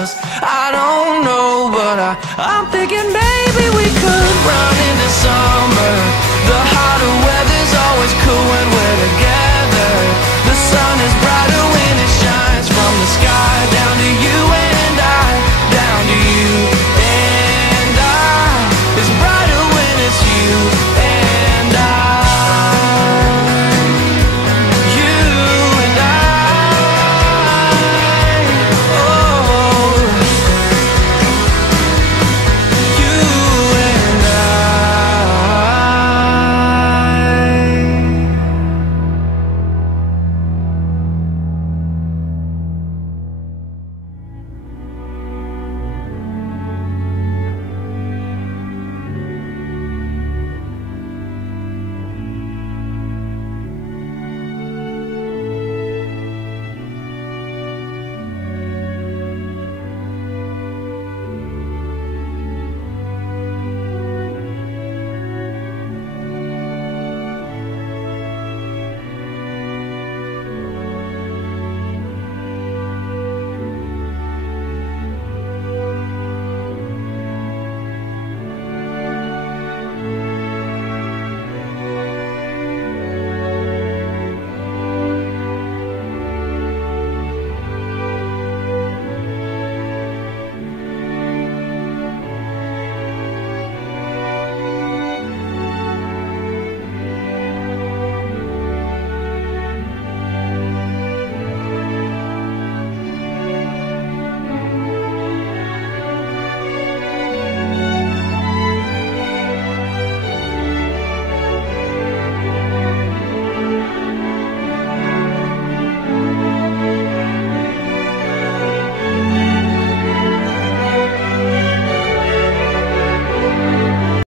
us. I don't know, but I'm thinking maybe we could run into summer. The hotter weather's always cool when we're together. The sun is